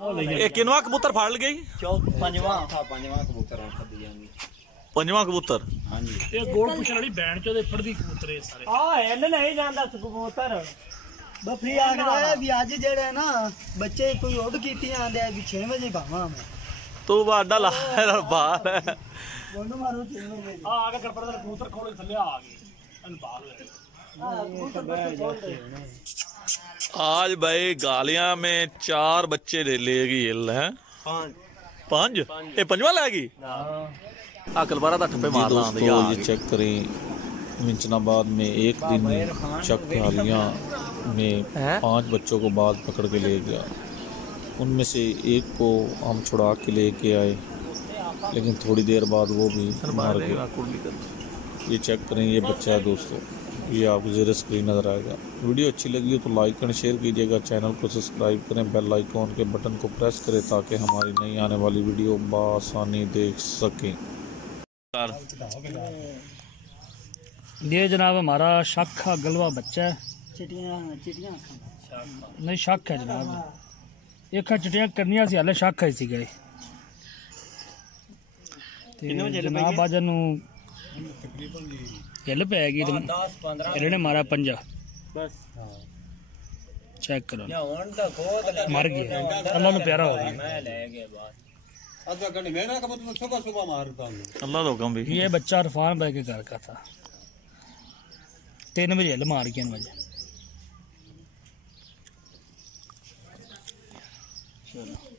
ये किनवा कबूतर फाड़ गई? पंजवा कबूतर पंजवा कबूतर। हाँ जी ये गोल पुछण वाली बैंड चो फड़दी कबूतर है सारे। हिल नहीं जाता कबूतर बफरी आखदा भी अज जेड़ा ना बच्चे कोई उड़ कीती आंदे भी 6 बजे खावा मैं तो वाडा ला बाहर है बोलो मारो 6 बजे आगे गड़बड़ कबूतर खोल थल्ले आ गए अन बाहर। आज भाई गालियां में 4 बच्चे ले गई हिल है। 5 ये पंजवा लेगी। अकलबारा दा ठप्पे मारना आंदे यार। ये चेक करें मिंचनाबाद में एक दिन चक हालियां में 5 बच्चों को बाद पकड़ के ले गया। उनमें से एक को हम छुड़ा के लेके आए लेकिन थोड़ी देर बाद वो भी मार गया। ये चेक करें ये बच्चा है दोस्तों, ये आपको ज़ेर स्क्रीन नज़र आएगा। वीडियो अच्छी लगी हो तो लाइक एंड शेयर कीजिएगा, चैनल को सब्सक्राइब करें, बेल आइकॉन के बटन को प्रेस करें ताकि हमारी नई आने वाली वीडियो बआसानी देख सकें। ये जनाब हमारा शाखा गलवा बच्चा है। चिटियां नहीं शक है जनाब। एक चिटियां करनिया सी हाले शक है सी गए जनाब अज हिल पैगी इन्होंने मारा 5 चेक करो मर गया। अल्लाह ने प्यारा हो गया। अल्लाह तो हुक्म भी। ये बच्चा इरफान भाई के घर का था। 3 बजे हिल मार गया मुझे। चलो